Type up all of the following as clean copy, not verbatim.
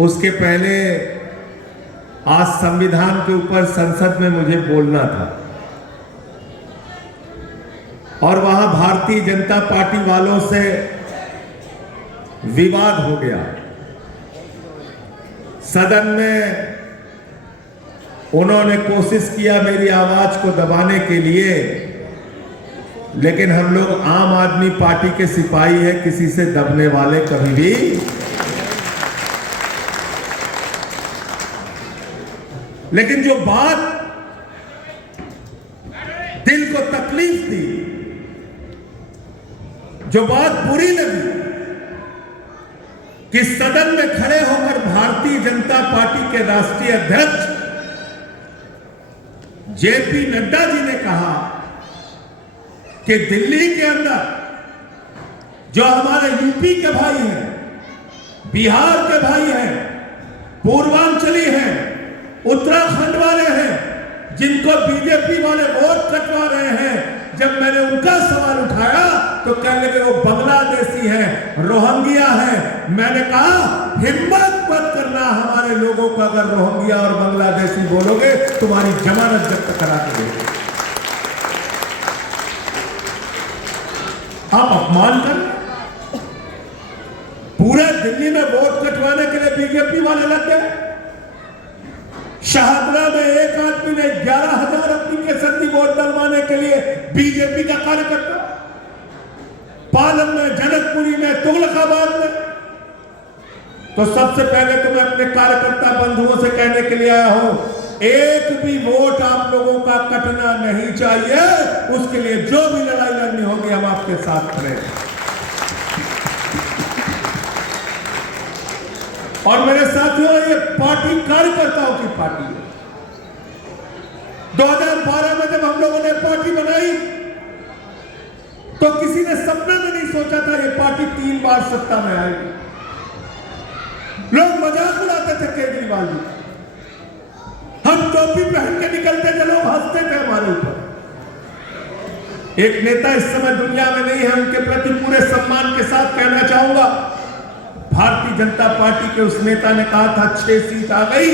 उसके पहले आज संविधान के ऊपर संसद में मुझे बोलना था और वहां भारतीय जनता पार्टी वालों से विवाद हो गया। सदन में उन्होंने कोशिश किया मेरी आवाज को दबाने के लिए, लेकिन हम लोग आम आदमी पार्टी के सिपाही हैं, किसी से दबने वाले कभी भी। लेकिन जो बात दिल को तकलीफ दी, जो बात बुरी लगी कि सदन में खड़े होकर भारतीय जनता पार्टी के राष्ट्रीय अध्यक्ष जेपी नड्डा जी ने कहा कि दिल्ली के अंदर जो हमारे यूपी के भाई हैं, बिहार के भाई हैं, पूर्वांचली हैं, उत्तराखंड वाले हैं, जिनको बीजेपी वाले वोट कटवा रहे हैं, जब मैंने उनका सवाल उठाया तो कहने लगे वो बांग्लादेशी हैं, रोहिंग्या हैं। मैंने कहा हिम्मत मत करना हमारे लोगों को, अगर रोहिंग्या और बांग्लादेशी बोलोगे तुम्हारी जमानत जब्त करा के देंगे। आप अपमान कर, पूरे दिल्ली में वोट कटवाने के लिए बीजेपी वाले लग गए। शाहदरा में एक आदमी ने 11,000 अपनी केसरी वोट डलवाने के लिए बीजेपी का कार्यकर्ता, पालन में, जनकपुरी में, तुगलकाबाद में। तो सबसे पहले तो मैं अपने कार्यकर्ता बंधुओं से कहने के लिए आया हूं, एक भी वोट आप लोगों का कटना नहीं चाहिए। उसके लिए जो भी लड़ाई लड़नी होगी हम आपके साथ खड़े हैं। और मेरे साथियों, ये पार्टी कार्यकर्ताओं की पार्टी है। 2012 में जब हम लोगों ने पार्टी बनाई तो किसी ने सपना में नहीं सोचा था ये पार्टी 3 बार सत्ता में आएगी। लोग मजाक उड़ाते थे केजरीवाल जी, हम टोपी पहन के निकलते थे, लोग हंसते थे हमारे ऊपर। एक नेता इस समय दुनिया में नहीं है, उनके प्रति पूरे सम्मान के साथ कहना चाहूंगा, भारतीय जनता पार्टी के उस नेता ने कहा था 6 सीट आ गई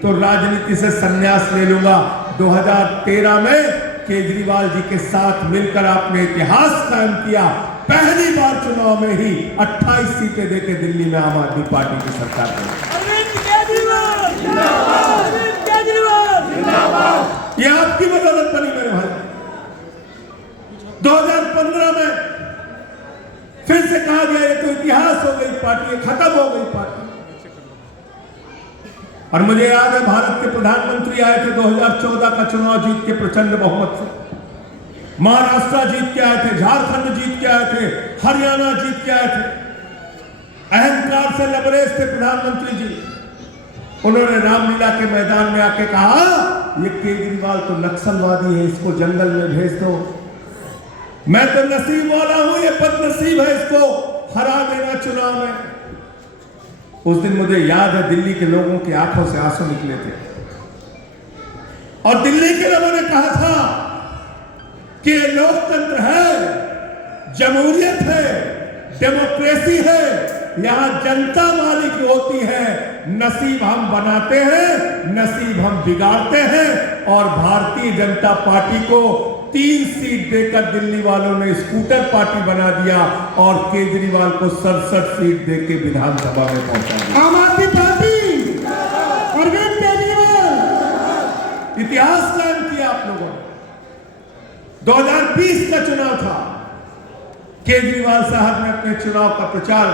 तो राजनीति से संन्यास ले लूंगा। 2013 में केजरीवाल जी के साथ मिलकर आपने इतिहास कायम किया। पहली बार चुनाव में ही 28 सीटें देके दिल्ली में आम आदमी पार्टी की सरकार बनी। ये आपकी बदौलत बनी मेरे भाई। 2015 में फिर से कहा गया ये तो इतिहास हो गई पार्टी, ये खत्म हो गई पार्टी। और मुझे याद है भारत के प्रधानमंत्री आए थे 2014 का चुनाव जीत के प्रचंड बहुमत से, महाराष्ट्र जीत के आए थे, झारखंड जीत के आए थे, हरियाणा जीत के आए थे। अहंकार से लबरेज थे प्रधानमंत्री जी। उन्होंने रामलीला के मैदान में आके कहा ये केजरीवाल तो नक्सलवादी है, इसको जंगल में भेज दो। मैं तो नसीब वाला हूं, ये बदनसीब है, इसको हरा देना चुनाव में। उस दिन मुझे याद है दिल्ली के लोगों की आंखों से आंसू निकले थे और दिल्ली के लोगों ने कहा था कि ये लोकतंत्र है, जमहूरियत है, डेमोक्रेसी है, यहां जनता मालिक होती है। नसीब हम बनाते हैं, नसीब हम बिगाड़ते हैं। और भारतीय जनता पार्टी को 3 सीट देकर दिल्ली वालों ने स्कूटर पार्टी बना दिया और केजरीवाल को 67 सीट देकर विधानसभा में पहुंचा दिया। आम आदमी पार्टी, अरविंद केजरीवाल, इतिहास कायम किया आप लोगों ने। 2020 का चुनाव था, केजरीवाल साहब ने अपने चुनाव का प्रचार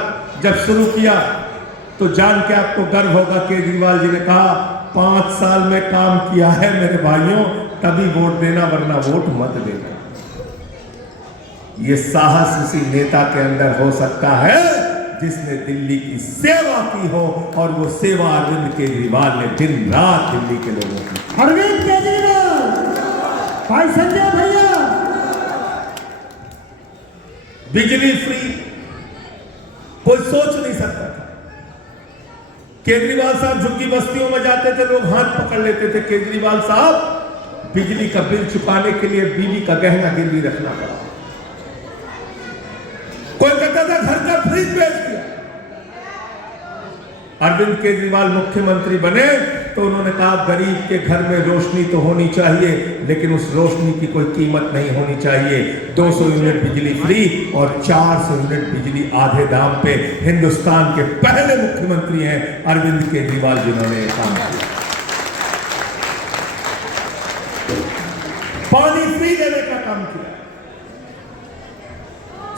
जब शुरू किया तो जान के आपको गर्व होगा, केजरीवाल जी ने कहा 5 साल में काम किया है मेरे भाइयों, तभी वोट देना, वरना वोट मत देना। ये साहस उसी नेता के अंदर हो सकता है जिसने दिल्ली की सेवा की हो, और वो सेवा अरविंद केजरीवाल ने दिन रात दिल्ली के लोगों की। अरविंद केजरीवाल, भाई संजय भैया, बिजली फ्री कोई सोच नहीं सकता था। केजरीवाल साहब झुग्गी बस्तियों में जाते थे, लोग हाथ पकड़ लेते थे, केजरीवाल साहब बिजली का बिल चुकाने के लिए बीवी का गहना गिरवी रखना पड़ा। कोई कहता था घर का फ्रिज बेच दिया। अरविंद केजरीवाल मुख्यमंत्री बने तो उन्होंने कहा गरीब के घर में रोशनी तो होनी चाहिए, लेकिन उस रोशनी की कोई कीमत नहीं होनी चाहिए। 200 यूनिट बिजली फ्री और 400 यूनिट बिजली आधे दाम पे। हिंदुस्तान के पहले मुख्यमंत्री हैं अरविंद केजरीवाल जिन्होंने ये काम किया। पानी फ्री देने का काम किया,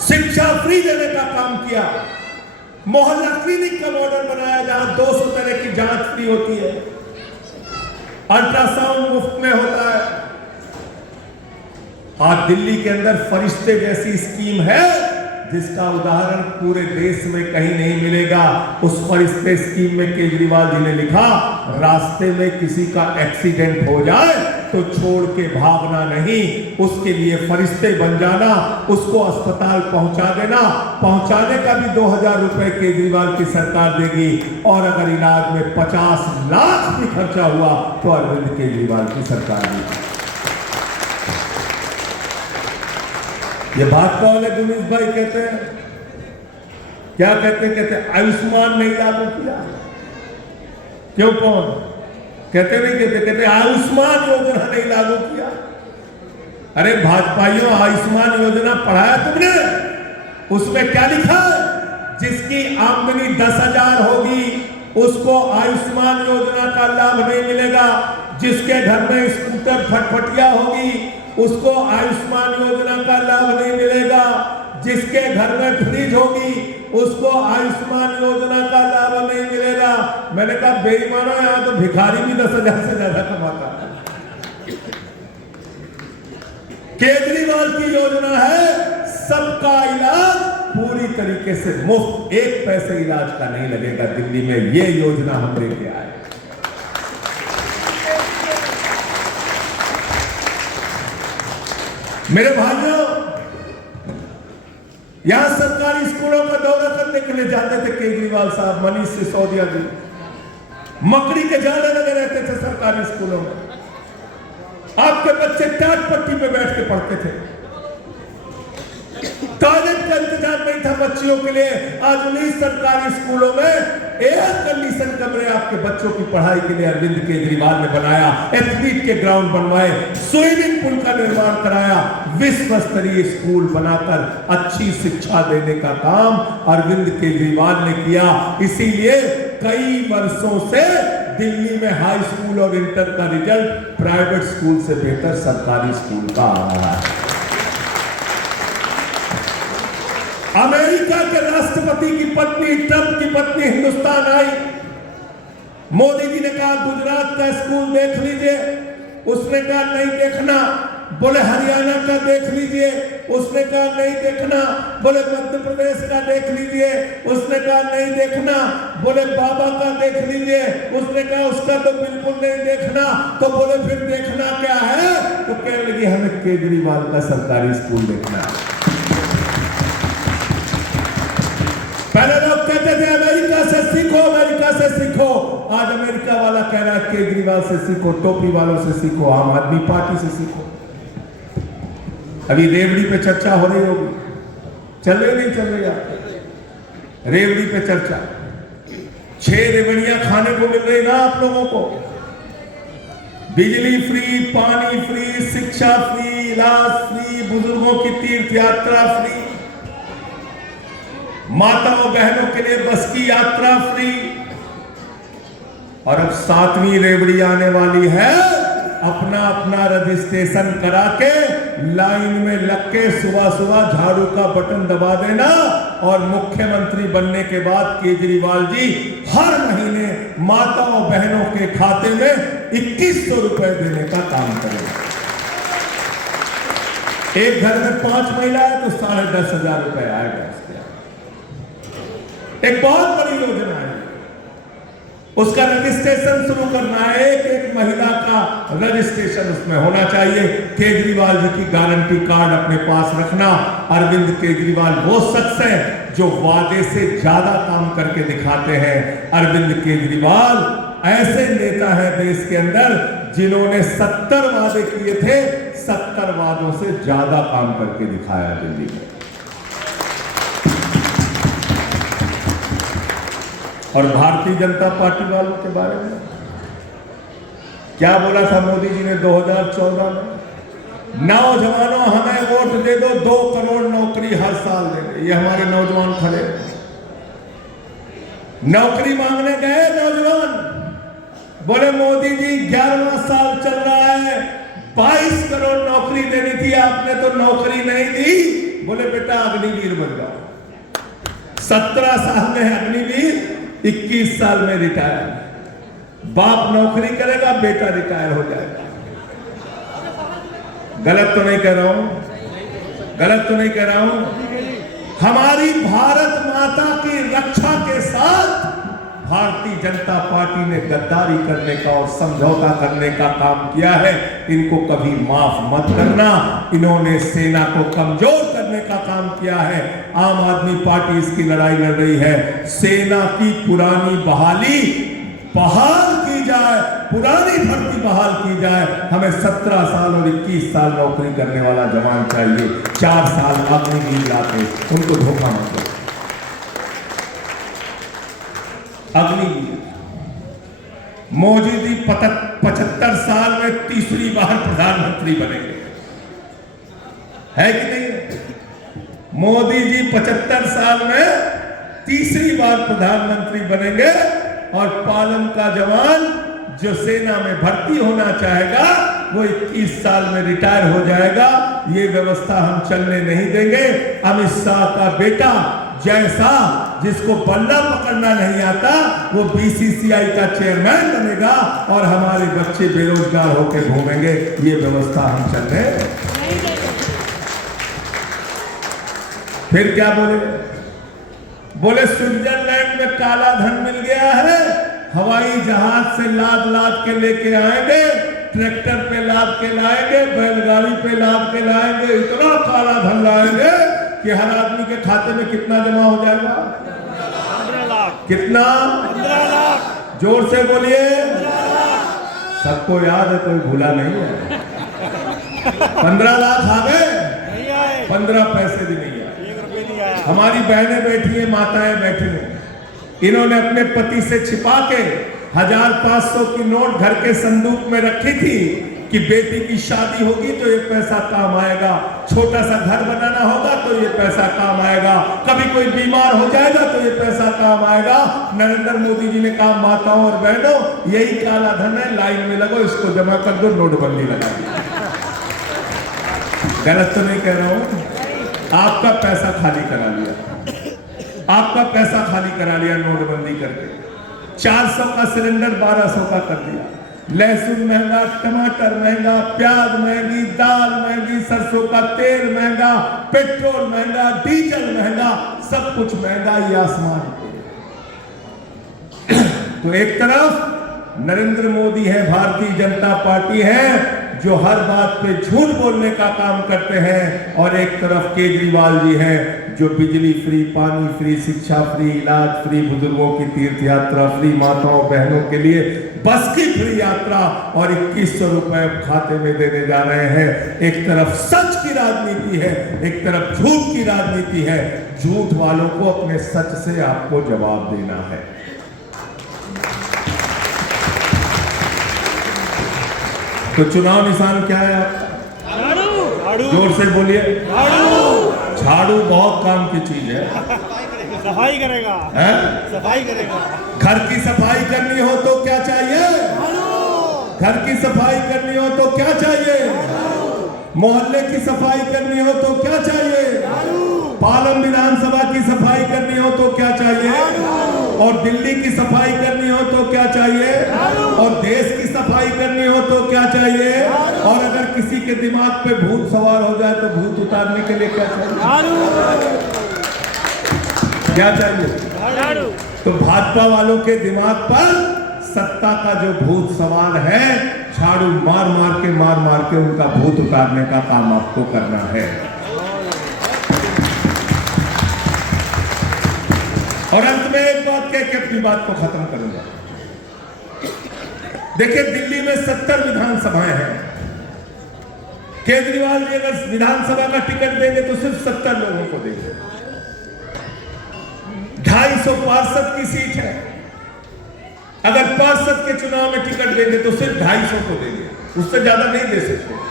शिक्षा फ्री देने का काम किया, मोहल्ला क्लिनिक का मॉडल बनाया जहां 200 तरह की जांच फ्री होती है, अल्ट्रासाउंड मुफ्त में होता है। आज दिल्ली के अंदर फरिश्ते जैसी स्कीम है जिसका उदाहरण पूरे देश में कहीं नहीं मिलेगा। उस फरिश्ते स्कीम में केजरीवाल जी ने लिखा, रास्ते में किसी का एक्सीडेंट हो जाए तो छोड़ के भागना नहीं, उसके लिए फरिश्ते बन जाना, उसको अस्पताल पहुंचा देना। पहुंचाने का भी 2000 रुपए केजरीवाल की सरकार देगी, और अगर इलाज में 50 लाख भी खर्चा हुआ तो अरविंद केजरीवाल की सरकार देगी। ये बात कौन है? गुनीश भाई कहते हैं, क्या कहते हैं? कहते आयुष्मान नहीं लागू किया। क्यों? कौन कहते? नहीं कहते, कहते आयुष्मान योजना नहीं लागू किया। अरे भाजपाइयों, आयुष्मान योजना पढ़ाया तुमने? उसमें क्या लिखा है? जिसकी आमदनी 10,000 होगी उसको आयुष्मान योजना का लाभ नहीं मिलेगा। जिसके घर में स्कूटर फटफटिया होगी उसको आयुष्मान योजना का लाभ नहीं मिलेगा। जिसके घर में फ्रिज होगी उसको आयुष्मान योजना का लाभ नहीं मिलेगा। मैंने कहा बेईमानो, यहां तो भिखारी भी 10,000 से ज्यादा कमाता है। केजरीवाल की योजना है सबका इलाज पूरी तरीके से मुफ्त, 1 पैसे इलाज का नहीं लगेगा दिल्ली में। ये योजना हम लेके आए। मेरे भाइयों, यहां सरकारी स्कूलों का दौरा करने के लिए जाते थे केजरीवाल साहब, मनीष सिसोदिया जी। मकड़ी के जाले लगे रहते थे सरकारी स्कूलों में। आपके बच्चे टाट पट्टी पे बैठ के पढ़ते थे। टॉयलेट का इंतजाम नहीं था बच्चियों के लिए। आज उन्हीं सरकारी स्कूलों में एयर कंडीशन कमरे आपके बच्चों की पढ़ाई के लिए अरविंद केजरीवाल ने बनाया। एथलीट के ग्राउंड बनवाए, स्विमिंग पूल का निर्माण कराया, विश्व स्तरीय स्कूल बनाकर अच्छी शिक्षा देने का काम अरविंद केजरीवाल ने किया। इसीलिए कई वर्षों से दिल्ली में हाई स्कूल और इंटर का रिजल्ट प्राइवेट स्कूल से बेहतर सरकारी स्कूल का आ रहा है। अमेरिका के राष्ट्रपति की पत्नी, ट्रंप की पत्नी हिंदुस्तान आई। मोदी जी ने कहा गुजरात का स्कूल देख लीजिए, उसने कहा नहीं देखना। बोले हरियाणा का देख लीजिए, उसने कहा नहीं देखना। बोले मध्य प्रदेश का देख लीजिए, उसने कहा नहीं देखना। बोले बाबा का देख लीजिए, उसने कहा उसका तो बिल्कुल नहीं देखना। तो बोले फिर देखना क्या है? तो कहने लगी हमें केजरीवाल का सरकारी स्कूल देखना है। पहले लोग कहते थे अमेरिका से सीखो, अमेरिका से सीखो। आज अमेरिका वाला कह रहा है केजरीवाल से सीखो, टोपी वालों से सीखो, आम आदमी पार्टी से सीखो। अभी रेवड़ी पे चर्चा हो रही होगी, चल रही नहीं चल रही? आप रेवड़ी पे चर्चा, 6 रेवड़ियां खाने को मिल रही ना आप लोगों को। बिजली फ्री, पानी फ्री, शिक्षा फ्री, इलाज फ्री, बुजुर्गों की तीर्थ यात्रा फ्री, माताओं बहनों के लिए बस की यात्रा फ्री। और अब 7वीं रेवड़ी आने वाली है। अपना अपना रजिस्ट्रेशन करा के लाइन में लग के सुबह सुबह झाड़ू का बटन दबा देना, और मुख्यमंत्री बनने के बाद केजरीवाल जी हर महीने माताओं बहनों के खाते में 2100 रुपए देने का काम करेंगे। एक घर में 5 महिला है तो 10,500 रुपए आएगा। एक बहुत बड़ी योजना है, उसका रजिस्ट्रेशन शुरू करना है। एक महिला का रजिस्ट्रेशन उसमें होना चाहिए। केजरीवाल जी की गारंटी कार्ड अपने पास रखना। अरविंद केजरीवाल वो शख्स है जो वादे से ज्यादा काम करके दिखाते हैं। अरविंद केजरीवाल ऐसे नेता है देश के अंदर जिन्होंने 70 वादे किए थे, 70 वादों से ज्यादा काम करके दिखाया दिल्ली में। और भारतीय जनता पार्टी वालों के बारे में क्या बोला था मोदी जी ने 2014 में? नौजवानों हमें वोट दे दो, 2 करोड़ नौकरी हर साल देंगे। ये हमारे नौजवान खड़े नौकरी मांगने गए नौजवान, बोले मोदी जी 11वां साल चल रहा है, 22 करोड़ नौकरी देनी थी, आपने तो नौकरी नहीं दी। बोले बेटा अग्निवीर बन जाओ। 17 साल में अग्निवीर, 21 साल में रिटायर। बाप नौकरी करेगा, बेटा रिटायर हो जाएगा। गलत तो नहीं कह रहा हूं, गलत तो नहीं कह रहा हूं। हमारी भारत माता की रक्षा के साथ भारतीय जनता पार्टी ने गद्दारी करने का और समझौता करने का काम किया है। इनको कभी माफ मत करना। इन्होंने सेना को कमजोर करने का काम किया है। आम आदमी पार्टी इसकी लड़ाई लड़ रही है। सेना की पुरानी बहाली बहाल की जाए, पुरानी भर्ती बहाल की जाए। हमें 17 साल और 21 साल नौकरी करने वाला जवान चाहिए। 4 साल अग्निवीर लाते, उनको धोखा मत दो। अग्निवीर मोदी जी 75 साल में तीसरी बार प्रधानमंत्री बनेंगे, है कि नहीं? मोदी जी 75 साल में तीसरी बार प्रधानमंत्री बनेंगे और पालम का जवान जो सेना में भर्ती होना चाहेगा वो 21 साल में रिटायर हो जाएगा। ये व्यवस्था हम चलने नहीं देंगे। अमित शाह का बेटा जैसा, जिसको बल्ला पकड़ना नहीं आता, वो बीसीसीआई का चेयरमैन बनेगा और हमारे बच्चे बेरोजगार होकर घूमेंगे। ये व्यवस्था हम चलने नहीं देंगे। फिर क्या बोले स्विट्जरलैंड में काला धन मिल गया है, हवाई जहाज से लाद लाद के लेके आएंगे, ट्रैक्टर पे लाद के लाएंगे, बैलगाड़ी पे लाद के लाएंगे, इतना काला धन लाएंगे कि हर आदमी के खाते में कितना जमा हो जाएगा? 15 लाख। कितना? 15 लाख। जोर से बोलिए। सबको याद है, कोई भूला नहीं है। 15 लाख आ गए, 15 पैसे भी नहीं आए। हमारी बहनें बैठी हैं, माताएं बैठी हैं, इन्होंने अपने पति से छिपा के 1500 की नोट घर के संदूक में रखी थी कि बेटी की शादी होगी तो ये पैसा काम आएगा, छोटा सा घर बनाना होगा तो ये पैसा काम आएगा, कभी कोई बीमार हो जाएगा तो ये पैसा काम आएगा। नरेंद्र मोदी जी ने कहा माताओं और बहनों, यही काला धन है, लाइन में लगो, इसको जमा कर दो, नोटबंदी लगा दी। गलत तो नहीं कह रहा हूं? आपका पैसा खाली करा लिया, आपका पैसा खाली करा लिया नोटबंदी करके। 400 का सिलेंडर 1200 का कर दिया। लहसुन महंगा, टमाटर महंगा, प्याज महंगी, दाल महंगी, सरसों का तेल महंगा, पेट्रोल महंगा, डीजल महंगा, सब कुछ महंगा, ये आसमान पे। तो एक तरफ नरेंद्र मोदी है, भारतीय जनता पार्टी है जो हर बात पे झूठ बोलने का काम करते हैं, और एक तरफ केजरीवाल जी हैं जो बिजली फ्री, पानी फ्री, शिक्षा फ्री, इलाज फ्री, बुजुर्गों की तीर्थ यात्रा फ्री, माताओं बहनों के लिए बस की फ्री यात्रा और 2100 रुपए खाते में देने जा रहे हैं। एक तरफ सच की राजनीति है, एक तरफ झूठ की राजनीति है। झूठ वालों को अपने सच से आपको जवाब देना है। तो चुनाव निशान क्या है आपका? झाड़ू। जोर से बोलिए। झाड़ू बहुत काम की चीज है। सफाई करेगा, सफाई करेगा। घर की सफाई करनी हो तो क्या चाहिए? घर की सफाई करनी हो तो क्या चाहिए? मोहल्ले की सफाई करनी हो तो क्या चाहिए? पालम विधानसभा की सफाई करनी हो तो क्या चाहिए? और दिल्ली की सफाई करनी हो तो क्या चाहिए? और देश की सफाई करनी हो तो क्या चाहिए? और अगर किसी के दिमाग पे भूत सवार हो जाए तो भूत उतारने के लिए क्या चाहिए? क्या चाहिए? तो भाजपा वालों के दिमाग पर सत्ता का जो भूत सवार है, झाड़ू मार मार के उनका भूत उतारने का काम आपको करना है। और अंत में एक बात कह के अपनी बात को खत्म करूंगा। देखिए, दिल्ली में 70 विधानसभाएं हैं। केजरीवाल जी अगर विधानसभा का टिकट देंगे तो सिर्फ 70 लोगों को देंगे। 250 पार्षद की सीट है। संसद के चुनाव में टिकट देंगे तो सिर्फ 250 को देंगे, उससे ज्यादा नहीं दे सकते।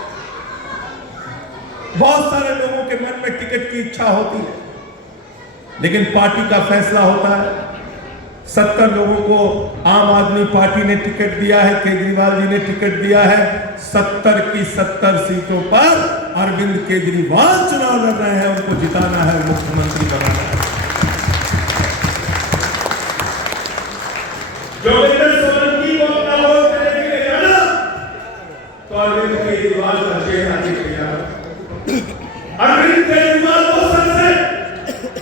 बहुत सारे लोगों के मन में टिकट की इच्छा होती है, लेकिन पार्टी का फैसला होता है। 70 लोगों को आम आदमी पार्टी ने टिकट दिया है, केजरीवाल जी ने टिकट दिया है। 70 की 70 सीटों पर अरविंद केजरीवाल चुनाव लड़ रहे हैं, उनको जिताना है, मुख्यमंत्री बनाना है। जोगिंदर सोलंकी को अपना वोट देने के लिए जाना तो अरविंद केजरीवाल का चेहरा दिखेगा। अरविंद केजरीवाल वो सबसे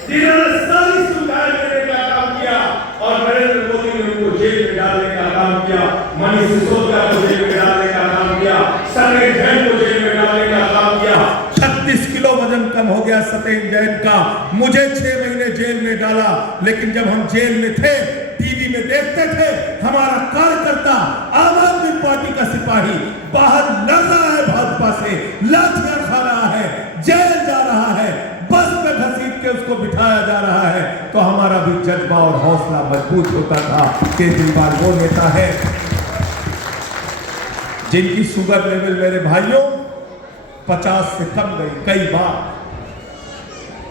जिन्होंने सारी सुविधाएं देने का काम किया और नरेंद्र मोदी ने उनको जेल में डालने का काम किया, मनीष सिसोदिया को जेल में डालने का काम किया, सतेज जैन को जेल में डालने का काम किया। 36 किलो वजन कम हो गया सतेज जैन का, मुझे 6 महीने जेल में डाला, लेकिन जब हम जेल में थे टीवी में देखते थे, हमारा कार्यकर्ता आम आदमी पार्टी का सिपाही बाहर लड़ रहा है, भाजपा से लाठियां खा रहा है, जेल जा रहा है, बस में घसीट के उसको बिठाया जा रहा है, तो हमारा भी जज्बा और हौसला मजबूत होता था। केजरीवाल वो नेता है जिनकी शुगर लेवल मेरे भाइयों 50 से कम गई कई बार,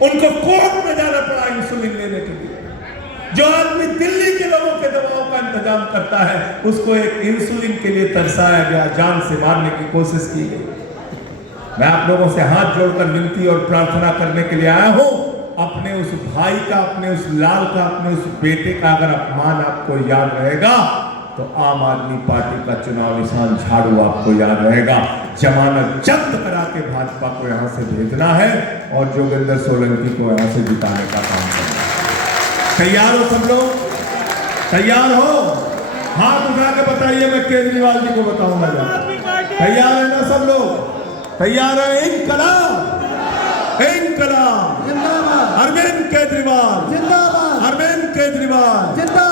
उनको कोर्ट में जाना पड़ा इंसुलिन लेने के लिए। जो आदमी दिल्ली के लोगों के दवाओं का इंतजाम करता है, उसको एक इंसुलिन के लिए तरसाया गया, जान से मारने की कोशिश की गई। मैं आप लोगों से हाथ जोड़कर विनती और प्रार्थना करने के लिए आया हूं, अपने उस भाई का, अपने उस लाल का, अपने उस बेटे का अगर अपमान आपको याद रहेगा तो आम आदमी पार्टी का चुनाव निशान झाड़ू आपको याद रहेगा। जमानत जब्त करा के भाजपा को यहां से भेजना है और जोगिंदर सोलंकी को यहां से जिताने का काम करना है। तैयार हो सब लोग? तैयार हो? हाथ उठा के बताइए, मैं केजरीवाल जी को बताऊंगा। तैयार है ना सब लोग? तैयार है? इनकलाब, इनकलाब, जिंदाबाद, अरविंद केजरीवाल जिंदाबाद, अरविंद केजरीवाल जिंदाबाद।